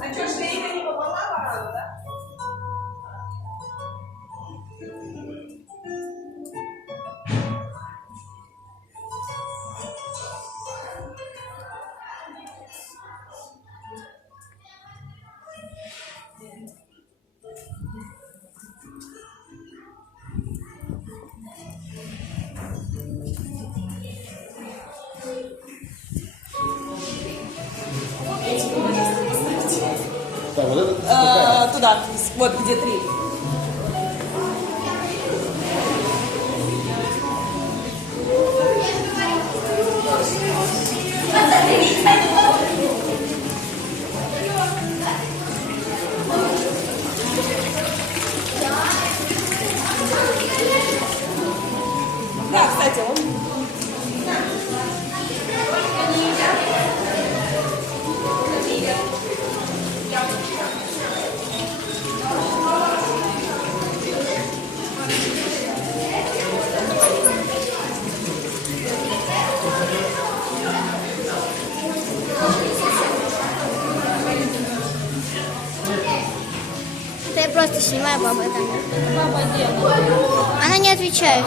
А что, швейка не помогала рано, да? Так, вот это Туда, вот где 3. Да, кстати, он... Да я просто снимаю бабу. Баба делает. Она не отвечает.